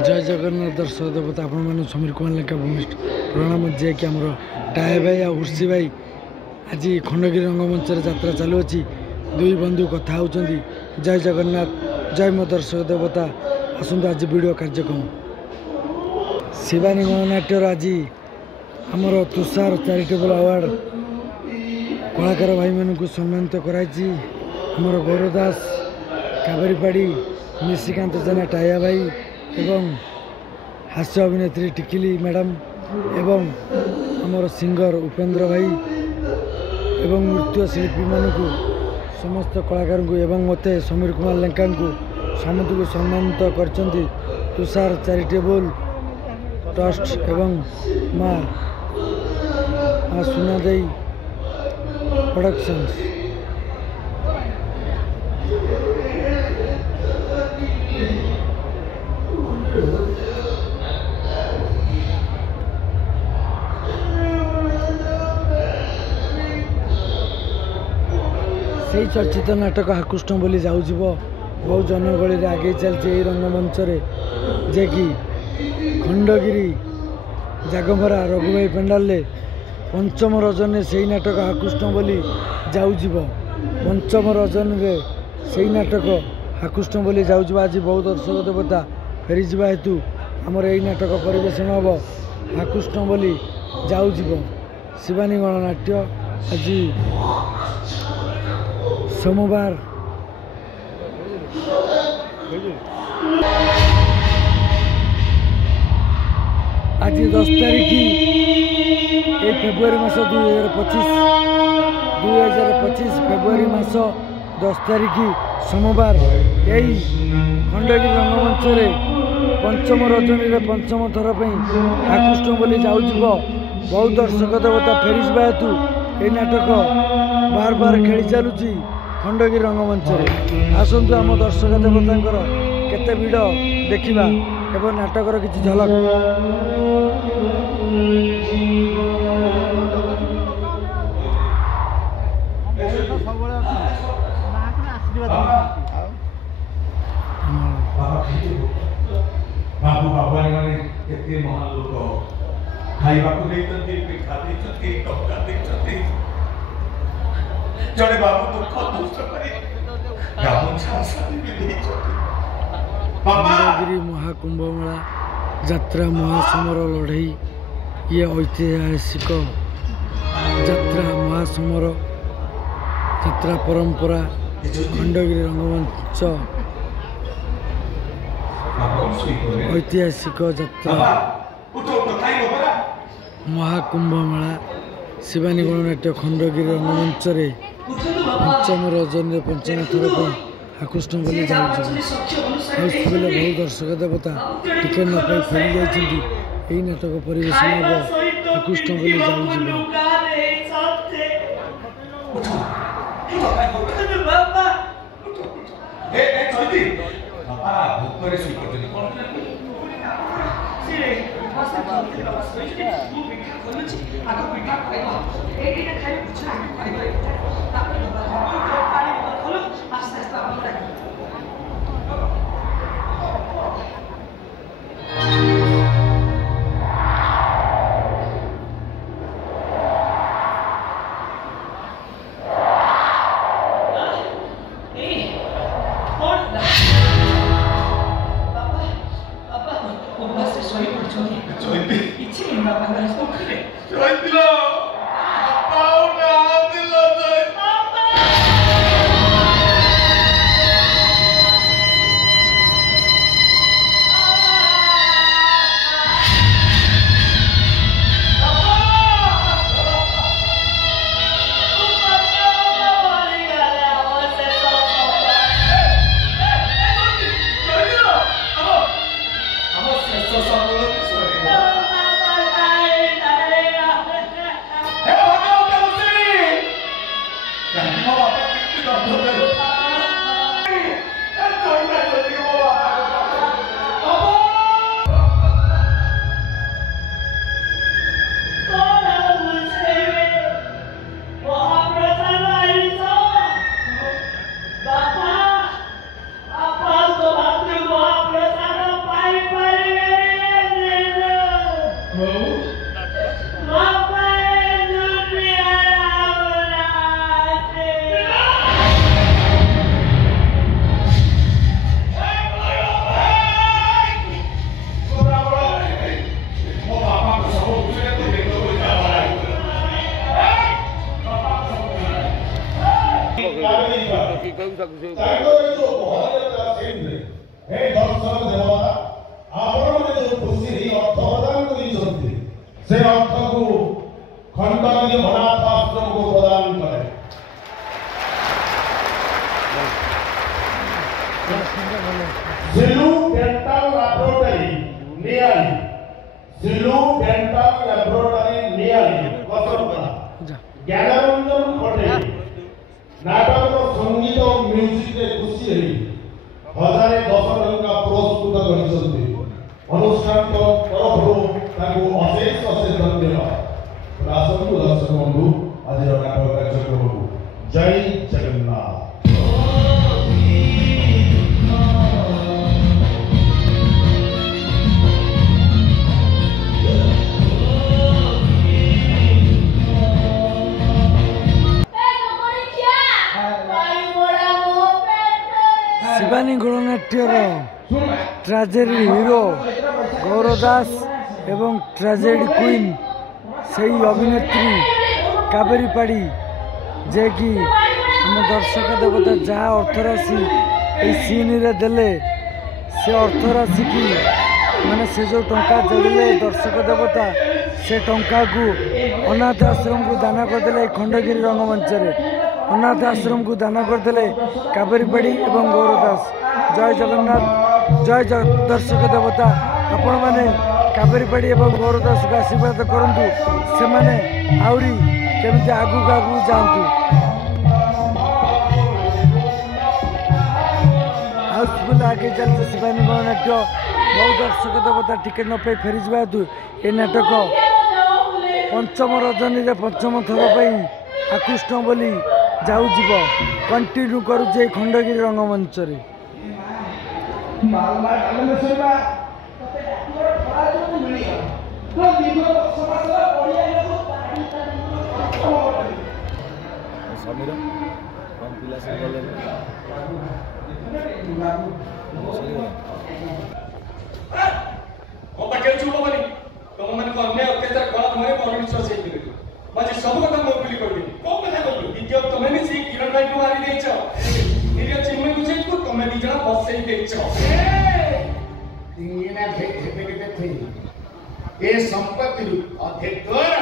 जय जगन्नाथ दर्शक देवता आपण मैंने समीर कुमार लेखा भूमिष्ठ प्रणाम जे कि आमर टाए भाई आ उर्सी भाई आज खंडगिरी रंगमंच यात्रा चालू अच्छी दुई बंधु कथा होती जय जगन्नाथ जय मो दर्शक देवता आसतु आज वीडियो कार्यक्रम शिवानी गणनाट्यर आज आमर तुषार चैरिटेबल अवार्ड कलाकार भाई मान सम्मानित कराई आमर गौरव दास कावेरीपाड़ी निशिकांत जेना टाया भाई एवं हास्य अभिनेत्री टिकिली मैडम एवं आमर सिंगर उपेंद्र भाई एवं नृत्य शिल्पी मानक समस्त कलाकार को एवं मते समीर कुमार लेंका को समस्त को सम्मानित करछंती तुषार चैरिटेबल ट्रस्ट एवं माँ सुनादेई प्रोडक्शंस। से चर्चित नाटक हाकुष्ट बोली जाऊब बहुत जनगहली आगे चलती रंगमंच जे कि खंडगिरी जागमरा रघुभाई पेंडाल पंचम रजन से नाटक हाकुष्ट बोली जाऊब पंचम रजन से नाटक हाकुष्ट बोली जाऊब आज बहुत दर्शक देवता फेरी जा हेतु आमर यही नाटक परिवेशन हम हाकुष्ट बोली जाऊब शिवानी गणनाट्य आज सोमवार आज 10 तारीख ये फेब्रुआरी मास 2025 फेब्रुआरी मास 10 तारीख सोमवार यही खंडगिरी रंगमंच पंचम रजनी पंचम थर हाकुष्ट बोली जाऊब बहुत दर्शक देवता फेरी जा हेतु ये नाटक बार बार खेली चलुची खंडगिरी रंगमंच आसतु आम दर्शक देवता केते भिड़ देखा एवं नाटकर किसी झलक। बाबू बाबा केते महान लोक खाइबा को देइतंती पिठा देइतंती टक्का देइतंती जड़े बाबू दुख दुष्ट करी गामुछा साथी देइतंती खंडगिरी महाकुंभ मेला यात्रा महासमर लड़ई ये ऐतिहासिक यात्रा महासमर यात्रा परंपरा खंडगिरी रंगमंच ऐतिहासिक यात्रा महाकुंभ मेला शिवानी गणनाट्य खंडगिरी रंगमंच पंचम रजन पंचम थर हाकुष्ट बोली जाऊब बहुत दर्शक देवता टिकेट न पाई फेरी जाइछन्ती एही नाटक परिवेशन हम हाकुष्ट बोली जाऊब। ତାଙ୍କର ଯୋଉ ମହାନତା ସିଂହରେ ହେ ଦର୍ଶନ ଦେବତା ଆପଣମାନେ ଯୋଉ ଖୁସିରେ ଅର୍ଥ ପ୍ରଦାନ କରିଛନ୍ତି ସେ ଅର୍ଥକୁ ଖଣ୍ଡଗିରି ଅନାଥ ଆଶ୍ରମକୁ ପ୍ରଦାନ କରେ। ସିଲୁ ଡେଣ୍ଟାଲ ଲାବୋରେଟୋରୀ ନିଆଳି ସିଲୁ ଡେଣ୍ଟାଲ ଲାବୋରେଟୋରୀ ନିଆଳି କସରପଡ଼ା ଜ୍ଞାନରଞ୍ଜନ ପଟେଲ ନାଟକର ସଙ୍ଗୀତ ଓ ମ୍ୟୁଜିକରେ ଖୁସି ହେଇ 1010 ଟଙ୍କା ପୁରସ୍କୃତ କରିଛନ୍ତି। ଅନୁଷ୍ଠାନ ତରଫରୁ ତାଙ୍କୁ ଅଶେଷ ଧନ୍ୟବାଦ। ଆସନ୍ତୁ ଦର୍ଶକ ବନ୍ଧୁ ଆଜିର ନାଟକ କାର୍ଯ୍ୟକ୍ରମକୁ ଜୟ ଜଗନ୍ନାଥ। ଶିବାନୀ ଗଣନାଟ୍ୟର ଟ୍ରାଜେଡି ହିରୋ ଗୌର ଦାସ ଏବଂ ଟ୍ରାଜେଡି କୁଇନ୍ ସେହି ଅଭିନେତ୍ରୀ କାବେରୀ ପାଢ଼ୀ ଯିଏକି ଆମ ଦର୍ଶକ ଦେବତା ଯାହା ଅର୍ଥରାଶି ଏହି ସିନ୍ରେ ଦେଲେ ସେ ଅର୍ଥରାଶିକି ମାନେ ସେ ଯେଉଁ ଟଙ୍କା ଦେଲେ ଦର୍ଶକ ଦେବତା ସେ ଟଙ୍କାକୁ ଅନାଥ ଆଶ୍ରମକୁ ଦାନ କରିଦେଲେ ଏହି ଖଣ୍ଡଗିରି ରଙ୍ଗମଞ୍ଚରେ ଅନାଥ ଆଶ୍ରମକୁ ଦାନ କରିଦେଲେ କାବେରୀ ପାଢ଼ୀ ଏବଂ ଗୌର ଦାସ। ଜୟ ଜଗନ୍ନାଥ। ଜୟ ଦର୍ଶକ ଦେବତା ଆପଣମାନେ କାବେରୀ ପାଢ଼ୀ ଏବଂ ଗୌର ଦାସକୁ ଆଶୀର୍ବାଦ କରନ୍ତୁ ସେମାନେ ଆହୁରି କେମିତି ଆଗକୁ ଆଗକୁ ଯାଆନ୍ତୁ। ହାଉସଫୁଲ୍ ଆଗେଇ ଚାଲିଛି ଶିବାନୀ ଗଣନାଟ୍ୟ। ବହୁ ଦର୍ଶକ ଦେବତା ଟିକେଟ୍ ନ ପାଇ ଫେରିଯିବା ହେତୁ ଏ ନାଟକ ପଞ୍ଚମ ରଜନୀରେ ପଞ୍ଚମ ଥର ପାଇଁ ଆକୃଷ୍ଟ ବୋଲି ଯାଉଯିବ କଣ୍ଟିନ୍ୟୁ କରୁଛି ଏଇ ଖଣ୍ଡଗିରି ରଙ୍ଗମଞ୍ଚରେ। ସମୀର କମ୍ ପିଲା ସେ ଗଲେ ମୋ ପାଖରେ ଚୁପ ହବନି। ତମମାନଙ୍କ ଅନ୍ୟାୟ ଅତ୍ୟାଚାର କଳା ଧୂଆଁରେ ମୋର ବିଶ୍ୱାସ ହେଇଥିଲେ ବାଜି ସବୁ କଥା ମୁଁ ଭୁଲି କରିଦେବି। କୋଉ କଥା କହିଲୁ? ଦ୍ୱିତୀୟ ତମେ ମିଶି କିରଣ ଭାଇକୁ ମାରି ଦେଇଛ। ନିଜ ଚିନ୍ମୟକୁ ସେଇଠୁ ତମେ ଦି ଜଣ ବସେଇ ଦେଇଛ। ଏ ସମ୍ପତ୍ତିରୁ ଅଧେ ତୋର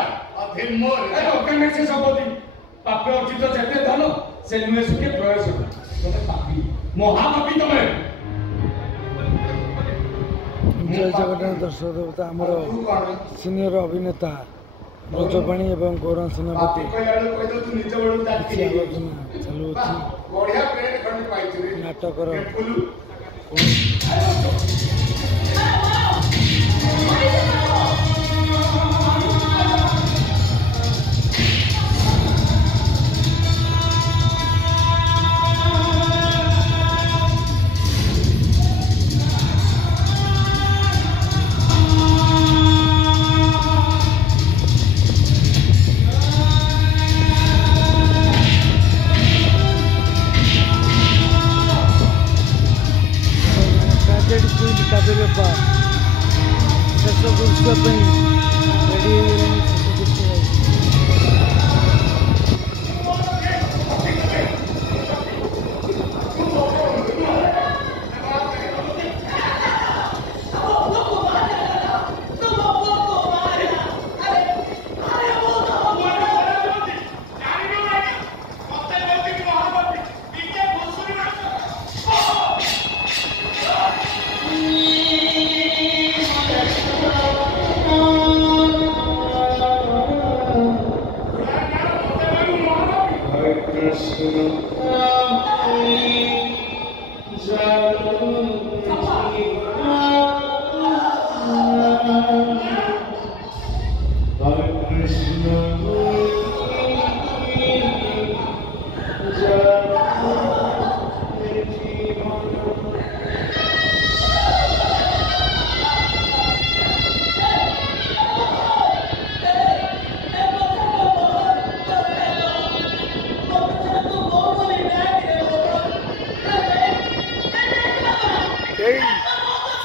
ଅଧେ ମୋର। ସେ ସମ୍ପତ୍ତି ପାପେ ଅର୍ଜିତ ଯେତେ ଧନ ସେ ନୁହେଁ ସୁଖେ ପ୍ରୟାସ। ତମେ ପାପୀ ମହାପାପୀ ତମେ। ଜୟ ଜଗନ୍ନାଥ ଦର୍ଶକ ଦେବତା ଆମର ସିନିୟର ଅଭିନେତା ବ୍ରଜପାଣି ଏବଂ ଗୌରାଙ୍ଗ ସେନାପତି କିଛି ଆଲୋଚନା ଚାଲୁଅଛି ନାଟକର। କାବେରୀ ବାପା ଶେଷ ଦୃଶ୍ୟ ପାଇଁ ରେଡ଼ି ହେଇଗଲେଣି। ଶେଷ ଦୃଶ୍ୟ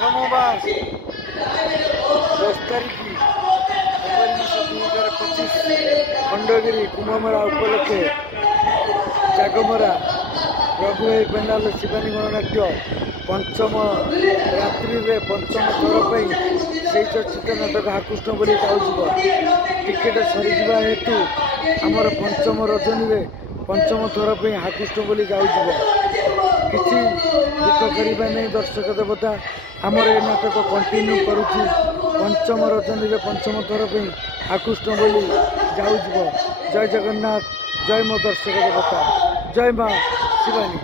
सोमवार 10 तारीख फरवरी मास 2025 खंडगिरी कुंभमेला उपलक्षे जागमरा ରଘୁଭାଇ ପେଣ୍ଡାଲ ଶିବାନୀ ଗଣନାଟ୍ୟ ପଞ୍ଚମ ରାତ୍ରିରେ ପଞ୍ଚମ ଥର ପାଇଁ ସେଇ ଚର୍ଚ୍ଚିତ ନାଟକ ହାକୃଷ୍ଣ ବୋଲି ଯାଉଯିବ। ଟିକେଟ ସରିଯିବା ହେତୁ ଆମର ପଞ୍ଚମ ରଜନୀରେ ପଞ୍ଚମ ଥର ପାଇଁ ହାକୃଷ୍ଣ ବୋଲି ଯାଉଯିବ। କିଛି ଦୁଃଖ କରିବା ନାହିଁ ଦର୍ଶକ ଦେବତା, ଆମର ଏ ନାଟକ କଣ୍ଟିନ୍ୟୁ କରୁଛି। ପଞ୍ଚମ ରଜନୀରେ ପଞ୍ଚମ ଥର ପାଇଁ ହାକୃଷ୍ଣ ବୋଲି ଯାଉଯିବ। ଜୟ ଜଗନ୍ନାଥ, ଜୟ ମୋ ଦର୍ଶକ ଦେବତା, ଜୟ ମା ଶିବାନୀ।